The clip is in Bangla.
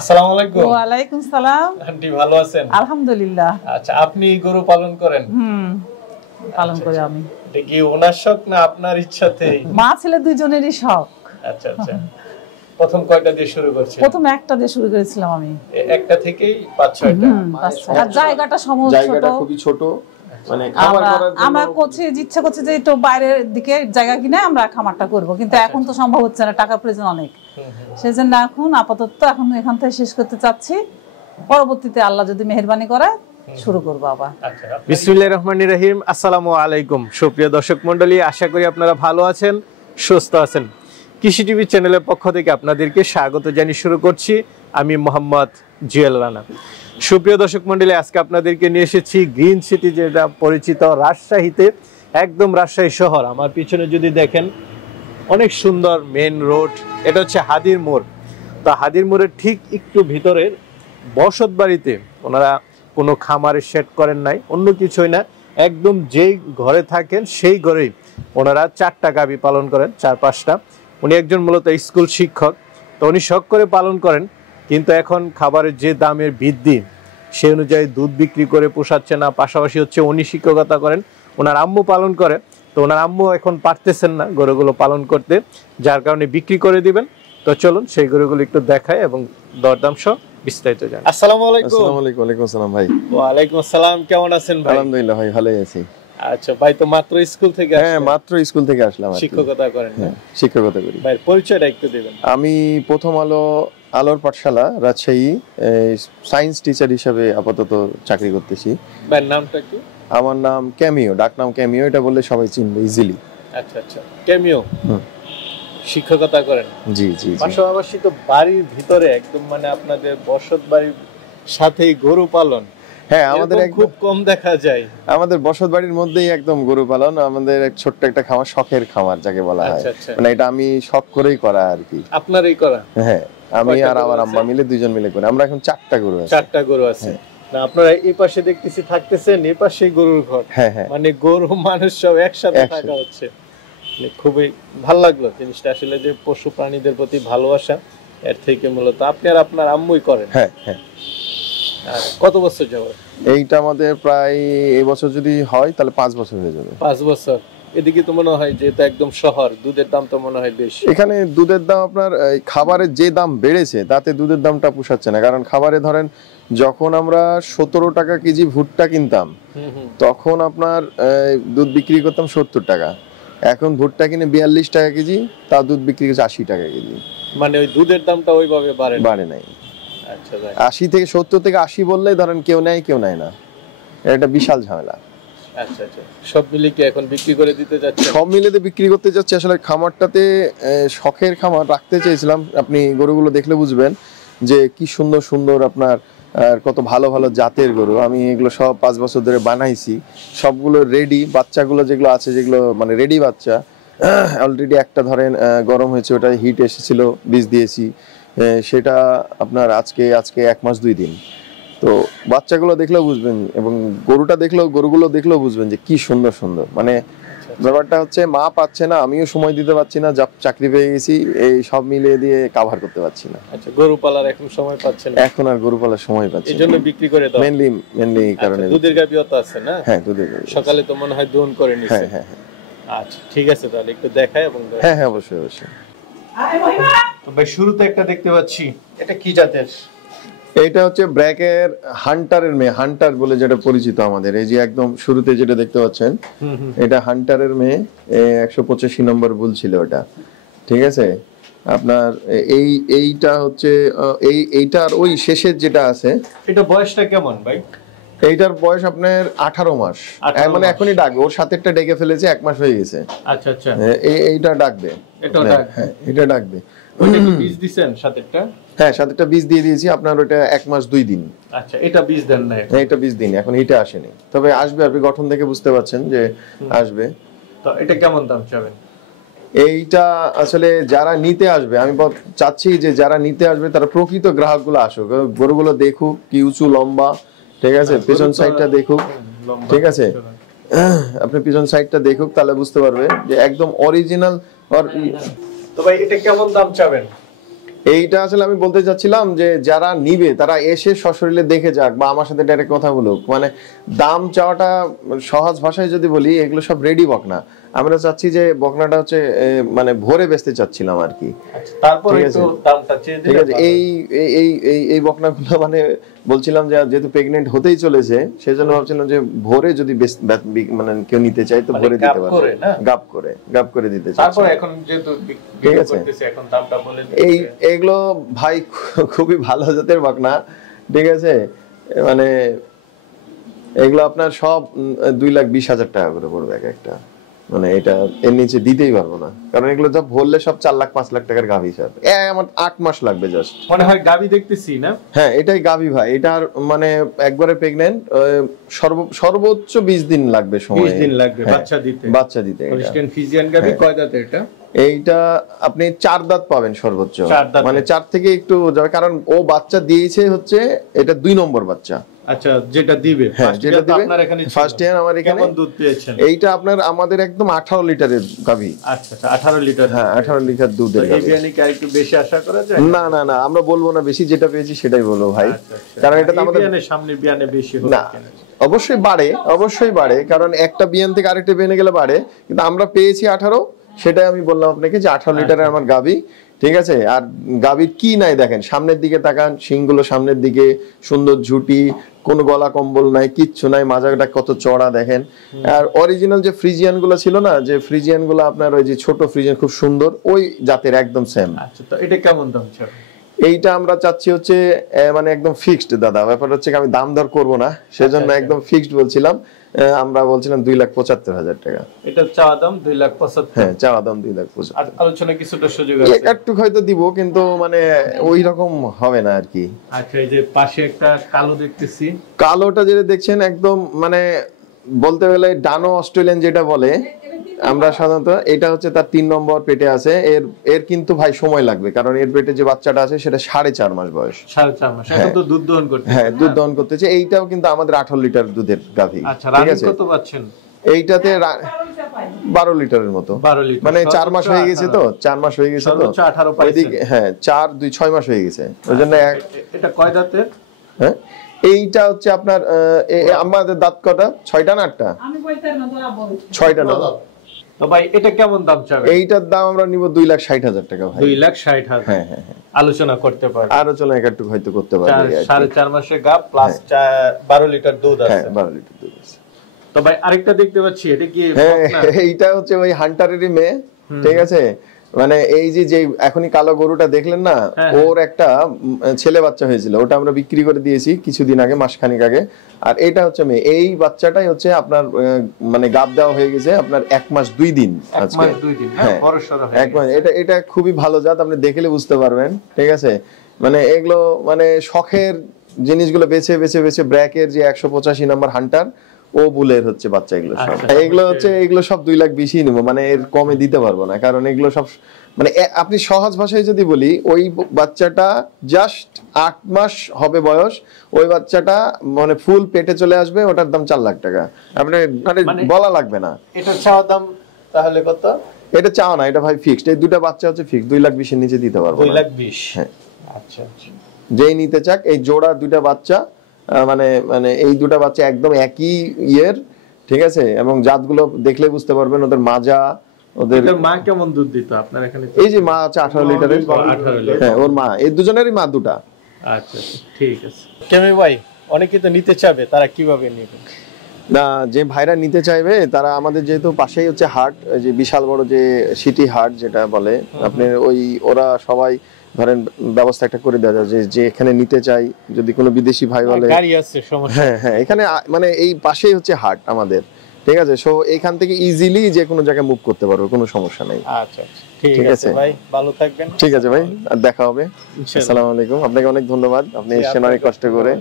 আসসালামু আলাইকুম। ওয়া আলাইকুম সালাম। আন্টি ভালো আছেন? আলহামদুলিল্লাহ। আচ্ছা, আপনি গরু পালন করেন? পালন করি আমি। এটা কি ওনার শখ না আপনার ইচ্ছাতেই? মা ছেলে দুইজনেরই শখ। আচ্ছা আচ্ছা। প্রথম কয়টা দিয়ে শুরু করছেন? প্রথম একটা দিয়ে শুরু করেছিলাম আমি। একটা থেকেই 5-6টা। আর জায়গাটা সমস্ত ছোট। জায়গাটা খুবই ছোট, মানে খামার করার জন্য আমরা করছি, ইচ্ছা করছে যে একটু বাইরের দিকে জায়গা কিনে আমরা খামারটা করব, কিন্তু এখন তো সম্ভব হচ্ছে না, টাকার প্রয়োজন অনেক। সেজন্য এখন আপাতত এখন এখান থেকে শেষ করতে চাচ্ছি, পরবর্তীতে আল্লাহ যদি মেহেরবানি করে শুরু করব আবার। বিসমিল্লাহির রহমানির রহিম। আসসালামু আলাইকুম সুপ্রিয় দর্শক মণ্ডলী, আশা করি আপনারা ভালো আছেন, সুস্থ আছেন। কৃষি টিভি চ্যানেলের পক্ষ থেকে আপনাদেরকে স্বাগত জানিয়ে শুরু করছি আমি মোহাম্মদ জুয়েল রানা। সুপ্রিয় দর্শক মণ্ডলী, আজকে আপনাদেরকে নিয়ে এসেছি গ্রিন সিটি, যেটা পরিচিত রাজশাহীতে, একদম রাজশাহী শহর। আমার পিছনে যদি দেখেন অনেক সুন্দর মেন রোড, এটা হচ্ছে হাদির মোড়। তা হাদির মোড়ের ঠিক একটু ভিতরের বসত বাড়িতে ওনারা কোনো খামারের শেড করেন নাই, অন্য কিছুই না, একদম যেই ঘরে থাকেন সেই ঘরেই ওনারা 4টা গাভী পালন করেন, 4-5টা। উনি একজন মূলত স্কুল শিক্ষক, তো উনি শখ করে পালন করেন, কিন্তু এখন খাবারের যে দামের বৃদ্ধি সেই অনুযায়ী দুধ বিক্রি করে পোষাচ্ছে না। পাশাপাশি হচ্ছে উনি শিক্ষকতা করেন, ওনার আম্মু পালন করে, তো ওনার আম্মু এখন পারতেছেন না গরুগুলো পালন করতে, যার কারণে বিক্রি করে দিবেন। তো চলুন সেই গরুগুলো একটু দেখায় এবং দরদাম সহ বিস্তারিত জানি। আসসালামু আলাইকুম। আসসালামু আলাইকুম। ওয়ালাইকুম আসসালাম ভাই। ওয়া আলাইকুম আসসালাম। কেমন আছেন ভাই? আলহামদুলিল্লাহ ভাই, ভালোই আছি। আচ্ছা ভাই, তো মাত্র স্কুল থেকে আসলেন? হ্যাঁ, মাত্র স্কুল থেকে আসলাম। শিক্ষকতা করেন? হ্যাঁ, শিক্ষকতা করি। ভাই পরিচয়টা একটু দিবেন। আমি প্রথম আলোর পাঠশালা রাজশাহী সায়েন্স টিচার হিসেবে আপাতত চাকরি করতেছি। ভাই নামটা কি? আমার নাম ক্যামিও, ডাক নাম ক্যামিও, এটা বললে সবাই চিনবে ইজিলি। আচ্ছা আচ্ছা, ক্যামিও। শিক্ষকতা করেন? জি জি। পাশাপাশি তো বাড়ির ভিতরে একদম মানে আপনাদের বসত বাড়ির সাথেই গরু পালন। হ্যাঁ, আমাদের খুব কম দেখা যায়। আমাদের বসত বাড়ির মধ্যেই একদম গরু পালন, আমাদের এক ছোট্ট একটা খামার, শখের খামার যাকে বলা হয়। মানে এটা আমি শখ করেই করা আর কি। আপনারই করা? হ্যাঁ, আমি আর আমার আম্মা মিলে, দুইজন মিলে করি। আমরা এখন 4টা গরু আছে। 4টা গরু আছে। না আপনারা এই পাশে দেখতেছি থাকতেছেন, এই পাশে গরুর ঘর। হ্যাঁ হ্যাঁ, মানে গরু মানুষ সব একসাথে থাকা হচ্ছে। খুবই ভালো লাগলো জিনিসটা, আসলে যে পশু প্রাণীদের প্রতি ভালোবাসা, এর থেকে মূলত আপনি আর আপনার আম্মুই করেন? হ্যাঁ হ্যাঁ। আর কত বছর যাবে? এইটা আমাদের প্রায় এই বছর যদি হয় তাহলে 5 বছর হয়ে যাবে। 5 বছর। এদিকে তো মনে হয় যেটা একদম শহর, দুধের দাম তো মনে হয় বেশি। এখানে দুধের দাম আপনার খাবারের যে দাম বেড়েছে তাতে দুধের দামটা পোষাচ্ছে না। কারণ খাবারে ধরেন যখন আমরা 17 টাকা কেজি ভুট্টা কিনতাম, তখন আপনার দুধ বিক্রি করতাম 70 টাকা। এখন ভুট্টা কিনে 42 টাকা কেজি, তা দুধ বিক্রি করছে 80 টাকা কেজি। মানে ওই দুধের দামটা ওইভাবে বাড়ে নাই। আচ্ছা, 80 থেকে 70 থেকে 80 বললেই ধরেন কেউ নেয় কেউ নেয় না, এটা বিশাল ঝামেলা। আচ্ছা আচ্ছা, সব মিলে কি এখন বিক্রি করে দিতে যাচ্ছে? সব মিলে বিক্রি করতে যাচ্ছে। আসলে খামারটাতে শখের খামার রাখতে চেয়েছিলাম। আপনি গরুগুলো দেখলে বুঝবেন যে কি সুন্দর সুন্দর আপনার কত ভালো ভালো জাতের গরু। আমি এগুলো সব 5 বছর ধরে বানাইছি, সবগুলো রেডি। বাচ্চাগুলো যেগুলো আছে, যেগুলো মানে রেডি বাচ্চা, অলরেডি একটা ধরেন গরম হয়েছে, ওটা হিট এসেছিল, বীজ দিয়েছি, সেটা আপনার আজকে 1 মাস 2 দিন। তো বাচ্চাগুলো দেখলেও বুঝবেন এবং গরুগুলো দেখলেও বুঝবেন যে কি সুন্দর সুন্দর। মানে ব্যাপারটা হচ্ছে মা পাচ্ছে না, আমিও সময় দিতে পারছি না, চাকরি পেয়ে গেছি, এই সব মিলিয়ে দিয়ে কাভার করতে পারছি না। আচ্ছা, গরু পালার এখন সময় পাচ্ছেন? এখন আর গরু পালার সময় পাচ্ছি না, এইজন্য বিক্রি করে দাও। মেইনলি এই কারণে। দুধের গাভীও তো আছে না? হ্যাঁ, দুধের গাভী সকালে তো মনে হয় দোহন করে নিছে। হ্যাঁ হ্যাঁ। আচ্ছা ঠিক আছে, তাহলে একটু দেখাই এবং হ্যাঁ হ্যাঁ, অবশ্যই অবশ্যই। তো ভাই শুরুতে একটা দেখতে পাচ্ছি, এটা কি জাতের? এইটা হচ্ছে ব্র্যাকের হান্টারের মেয়ে, হান্টার বলে যেটা পরিচিত আমাদের। এই যে একদম শুরুতে যেটা দেখতে পাচ্ছেন, এটা হান্টারের মেয়ে, 185 নম্বর বুল ছিল ওটা। ঠিক আছে, আপনার এইটা হচ্ছে এইটার ওই শেষের যেটা আছে। এটা বয়সটা কেমন ভাই? এইটার বয়স আপনার 18 মাস। মানে এখনই ডাকবে, ওর সাথেরটা ডেকে ফেলেছে, 1 মাস হয়ে গেছে। আচ্ছা আচ্ছা, এইটা ডাকবে, হ্যাঁ এটা ডাকবে। বীজ দিবেন সাথেরটা? হ্যাঁ, সাথেরটা বীজ দিয়ে দিয়েছি আপনার, ওটা 1 মাস 2 দিন। আচ্ছা, এটা বীজ দেন না? এটা বীজ দিন, এখন হিটে আসেনি, তবে আসবে। আপনি গঠন দেখে বুঝতে পারছেন যে আসবে। তো এটা কেমন দাম চাবেন? এইটা আসলে যারা নিতে আসবে, আমি চাচ্ছি যে যারা নিতে আসবে তারা প্রকৃত গ্রাহকগুলো আসুক, গরুগুলো দেখুক কি উঁচু লম্বা। ঠিক আছে, পিছন সাইডটা দেখুক। ঠিক আছে, আপনি পিছন সাইডটা দেখুক, তাহলে বুঝতে পারবে যে একদম অরিজিনাল। তো ভাই এটা কেমন দাম চাবেন? এইটা আসলে আমি বলতে চাচ্ছিলাম যে যারা নিবে তারা এসে সশরীরে দেখে যাক বা আমার সাথে ডাইরেক্ট কথা বলুক। মানে দাম চাওয়াটা সহজ ভাষায় যদি বলি, এগুলো সব রেডি বকনা। আমরা চাচ্ছি যে বকনাটা হচ্ছে মানে ভরে বেচতে চাচ্ছিলাম আর কি। তারপর একটু দামটা চেয়ে ঠিক আছে। এই এই এই এই বকনাগুলো মানে বলছিলাম যে যেহেতু প্রেগনেন্ট হতেই চলেছে, সেজন্য ভাবছিলাম যে ভরে যদি মানে কেউ নিতে চায় তো ভরে দিতে পারবে, গাব করে দিতে চাই। তারপর এখন যেহেতু ঠিক আছে, এখন দামটা বলে এই এগুলো ভাই খুবই ভালো জাতের বকনা। ঠিক আছে, মানে এগুলো আপনার সব 2,20,000 টাকা করে পড়বে এক একটা। মানে এটা এর নিচে দিতেই পারবো না, কারণ এগুলো যা বললে সব 4 লাখ 5 লাখ টাকার গাভী হিসাব। আমার 8 মাস লাগবে জাস্ট, মনে হয় গাভী দেখতেছি না। হ্যাঁ এটাই গাভী ভাই। এটার মানে একবারে প্রেগন্যান্ট, সর্বোচ্চ 20 দিন লাগবে সময়, 20 দিন লাগবে বাচ্চা দিতে। হলিস্টিয়ান ফ্রিজিয়ান গাভী কয় দাঁতের এটা? এইটা আপনি 4 দাঁত পাবেন সর্বোচ্চ, মানে 4 থেকে একটু যাবে, কারণ ও বাচ্চা দিয়েছে হচ্ছে এটা 2 নম্বর বাচ্চা। আচ্ছা, যেটা দিবে যেটা দিবে ফার্স্ট ইয়ার আমার এখানে। কেমন দুধ পেয়েছেন? এইটা আপনার আমাদের একদম 18 লিটারের গাভী। আচ্ছা 18 লিটার। হ্যাঁ 18 লিটার দুধের গাভী। এবিয়ানি কি একটু বেশি আশা করা যায়? না না না, আমরা বলবো না বেশি, যেটা পেয়েছি সেটাই বলবো ভাই। কারণ এটা তো আমাদের এবিয়ানের সামনে বিয়ানে বেশি হবে না, অবশ্যই বাড়ে, কারণ একটা বিয়ান থেকে আরেকটা বিয়ানে গেলে বাড়ে, কিন্তু আমরা পেয়েছি 18। সেটাই আমি বললাম আপনাকে যে 18 লিটারের আমার গাভী। ঠিক আছে, আর গাভীর কি নাই দেখেন, সামনের দিকে তাকান, শিংগুলো সামনের দিকে, সুন্দর ঝুটি, কোনো গলা কম্বল নাই, কিচ্ছু নাই, মাজাটা কত চড়া দেখেন। আর অরিজিনাল যে ফ্রিজিয়ান গুলো ছিল না, যে ফ্রিজিয়ান গুলো আপনার ওই যে ছোট ফ্রিজিয়ান খুব সুন্দর, ওই জাতের একদম সেম। আচ্ছা, তো এটা কেমন দাম চাই? এইটা আমরা চাচ্ছি হচ্ছে মানে একদম ফিক্সড দাদা। ব্যাপার হচ্ছে আমি দাম দর করবো না, সেজন্য একদম ফিক্সড বলছিলাম। আমরা বলছিলাম 2,75,000 টাকা। এটা চাওয়া দাম 2,75,000। হ্যাঁ, চাওয়া দাম 2,75,000। আর আলোচনা কিছুটা সুযোগ আছে, একটু হয়তো দিব, কিন্তু মানে ওই রকম হবে না আর কি। আচ্ছা, এই যে পাশে একটা কালো দেখতেছি, কালোটা যেটা দেখছেন একদম মানে বলতে গেলে ডানো অস্ট্রেলিয়ান যেটা বলে আমরা সাধারণত, এটা হচ্ছে তার 3 নম্বর পেটে আছে। এর কিন্তু ভাই সময় লাগবে, কারণ এর পেটে যে বাচ্চাটা আছে সেটা 4.5 মাস বয়স। 4.5 মাস এখন তো দুধ দহন করতেছে। হ্যাঁ, দুধ দহন করতেছে। এইটাও কিন্তু আমাদের 18 লিটার দুধের গাভী। আচ্ছা, রানিং কত পাচ্ছেন? এইটাতে 12 লিটারের মতো, 12 লিটার, মানে 4 মাস হয়ে গেছে তো, 4 মাস হয়ে গেছে তো, 18 পাইছে। হ্যাঁ 4 2 6 মাস হয়ে গেছে, ওইজন্য। এটা কয় দাঁতের? হ্যাঁ, এইটা হচ্ছে আপনার আমাদের দাঁত কটা, 6টা না 8টা? আমি বলতাম না, তোরা বল। 6টা না। তো ভাই এটা কেমন দাম চাবে? এইটার দাম আমরা নিব 2,60,000 টাকা ভাই। 2,60,000। হ্যাঁ, আলোচনা করতে পারবে, আলোচনা একটু হয়তো করতে পারবে। 4.5 মাসের গাব প্লাস 12 লিটার দুধ আছে। হ্যাঁ, 12 লিটার দুধ আছে। তো ভাই আরেকটা দেখতে পাচ্ছি, এটা কি? এইটা হচ্ছে ওই হান্টারেরই মেয়ে। ঠিক আছে, মানে এই যে এখনই কালো গরুটা দেখলেন না, ওর একটা ছেলে বাচ্চা হয়েছিল, ওটা আমরা বিক্রি করে দিয়েছি কিছুদিন আগে, মাসখানেক আগে। আর এটা হচ্ছে মেয়ে। এই বাচ্চাটাই হচ্ছে আপনার মানে গাব দেওয়া হয়ে গেছে আপনার 1 মাস 2 দিন আজকে। 1 মাস। এটা খুবই ভালো জাত, আপনি দেখলে বুঝতে পারবেন। ঠিক আছে, মানে এগুলো মানে শখের জিনিসগুলো বেছে বেছে বেছে ব্র্যাকের যে 185 নম্বর হান্টার, ও বুলের হচ্ছে বাচ্চা, এগুলো সব। এগুলো সব 2,20,000 নিবো, মানে এর কমে দিতে পারবো না, কারণ এগুলো সব মানে আপনি সহজ ভাষায় যদি বলি, ওই বাচ্চাটা জাস্ট 8 মাস হবে বয়স, ওই বাচ্চাটা মানে ফুল পেটে চলে আসবে, ওটার দাম 4 লাখ টাকা। আপনি মানে বলা লাগবে না। এটা চাওয়া দাম তাহলে কত? এটা চাও না, এটা ভাই ফিক্সড। এই দুটো বাচ্চা হচ্ছে ফিক্সড, 2,20,000 এর নিচে দিতে পারবো না। 2,20,000। হ্যাঁ, আচ্ছা আচ্ছা। যেই নিতে চাক, এই জোড়া 2টা বাচ্চা, মানে এই 2টা বাচ্চা একদম একই ইয়ের। ঠিক আছে, এবং জাতগুলো দেখলে বুঝতে পারবেন, ওদের মাজা, ওদের মা কেমন দুধ দিত আপনার এখানে? এই যে মা আছে 18 লিটারের। হ্যাঁ, ওর মা, এই দুজনেরই মা 2টা। আচ্ছা, ঠিক আছে। কেমি ভাই, অনেকে তো নিতে চাবে, তারা কিভাবে নেবে? না, যে ভাইরা নিতে চাইবে তারা আমাদের যেহেতু পাশেই হচ্ছে হাট, যে বিশাল বড় যে সিটি হাট যেটা বলে, আপনি ওরা সবাই ধরেন ব্যবস্থা একটা করে দেওয়া যায়, যে এখানে নিতে চাই, যদি কোনো বিদেশি ভাই বলে গাড়ি আছে, সমস্যা। হ্যাঁ, এখানে মানে এই পাশেই হচ্ছে হাট আমাদের। ঠিক আছে, সো এখান থেকে ইজিলি যে কোনো জায়গায় মুভ করতে পারবো, কোনো সমস্যা নেই। আচ্ছা, ঠিক আছে ভাই, ভালো থাকবেন। ঠিক আছে ভাই, আর দেখা হবে। আসসালামু আলাইকুম। আপনাকে অনেক ধন্যবাদ, আপনি এসেছেন অনেক কষ্ট করে।